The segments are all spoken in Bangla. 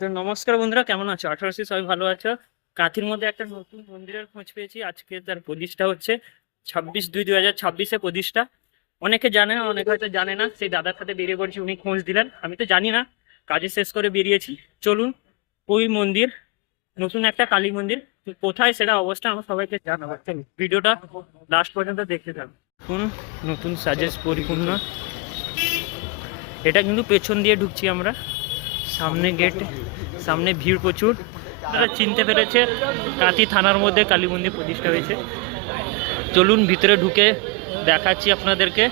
তো নমস্কার বন্ধুরা, কেমন আছো? আশা করছি সবাই ভালো আছো। কাঁথির মধ্যে একটা নতুন মন্দিরের খোঁজ পেয়েছি। আজকে তার প্রতিষ্ঠা হচ্ছে 26/2/2026-এ প্রতিষ্ঠা। অনেকে জানে, অনেকে হয়তো জানে না। সেই দাদার সাথে বেরিয়ে পড়ছি, উনি খোঁজ দিলেন। আমি তো জানি না, কাজে শেষ করে বেরিয়েছি। চলুন, ওই মন্দির, নতুন একটা কালী মন্দির তো কোথায় সেটা অবস্থা আমরা সবাইকে জানাবো। চলুন, ভিডিওটা লাস্ট পর্যন্ত দেখতে থাকুন। কোন নতুন সাজেস পরিপূর্ণ, এটা কিন্তু পেছন দিয়ে ঢুকছি আমরা। সামনে গেট, সামনে ভিড় প্রচুর। আপনারা চিনতে পেরেছে, কাঁথি থানার মধ্যে কালী মন্দির প্রতিষ্ঠা হয়েছে। চলুন ভিতরে ঢুকে দেখাচ্ছি আপনাদেরকে।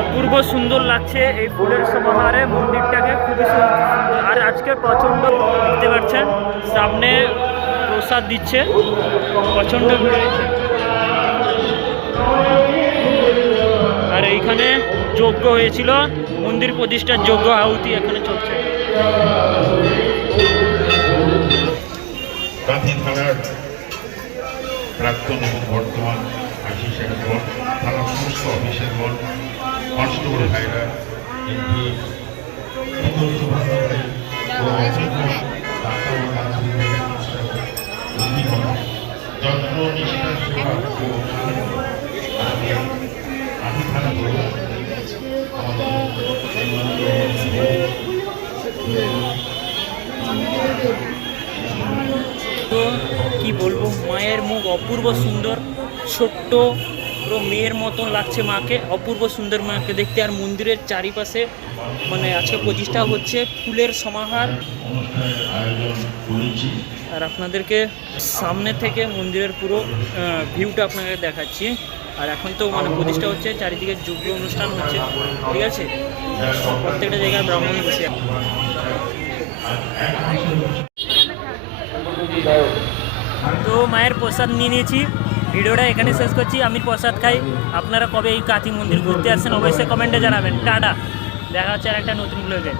অপূর্ব সুন্দর লাগছে এই ফুলের সমাহারে মন্দিরটাকে, খুবই সুন্দর। আর আজকে প্রচণ্ড দেখতে পাচ্ছেন, সামনে প্রসাদ দিচ্ছে, প্রচণ্ড ভিড় হয়েছে। আর এইখানে যজ্ঞ হয়েছিল, মন্দির প্রতিষ্ঠার যজ্ঞ আহুতি এখানে চলছে। কাঁথি থানার প্রাক্তন এবং বর্তমান আশিসের গণ, থানার সমস্ত অফিসের গণ, কনস্টেবল ভাইরা, এমপি যত্ন নিষ্ঠা সেবা ও কাঁথি থানা তো কি বলবো, মায়ের মুখ অপূর্ব সুন্দর, ছোট্ট পুরো মেয়ের মতন লাগছে মাকে, অপূর্ব সুন্দর মাকে দেখতে। আর মন্দিরের চারিপাশে মানে আজকে প্রতিষ্ঠা হচ্ছে ফুলের সমাহার। আর আপনাদেরকে সামনে থেকে মন্দিরের পুরো ভিউটা আপনাকে দেখাচ্ছি। আর এখন তো মানে প্রতিষ্ঠা হচ্ছে, চারিদিকে যজ্ঞ অনুষ্ঠান হচ্ছে, ঠিক আছে। প্রত্যেকটা জায়গায় ব্রাহ্মণ বসে। তো মায়ের প্রসাদ নিয়ে নিয়েছি, ভিডিওটা এখানে শেষ করছি। আমি প্রসাদ খাই। আপনারা কবে এই কাঁথি মন্দির ঘুরতে আসছেন অবশ্যই কমেন্টে জানাবেন। টাটা, দেখা হচ্ছে আর একটা নতুন ব্লগে।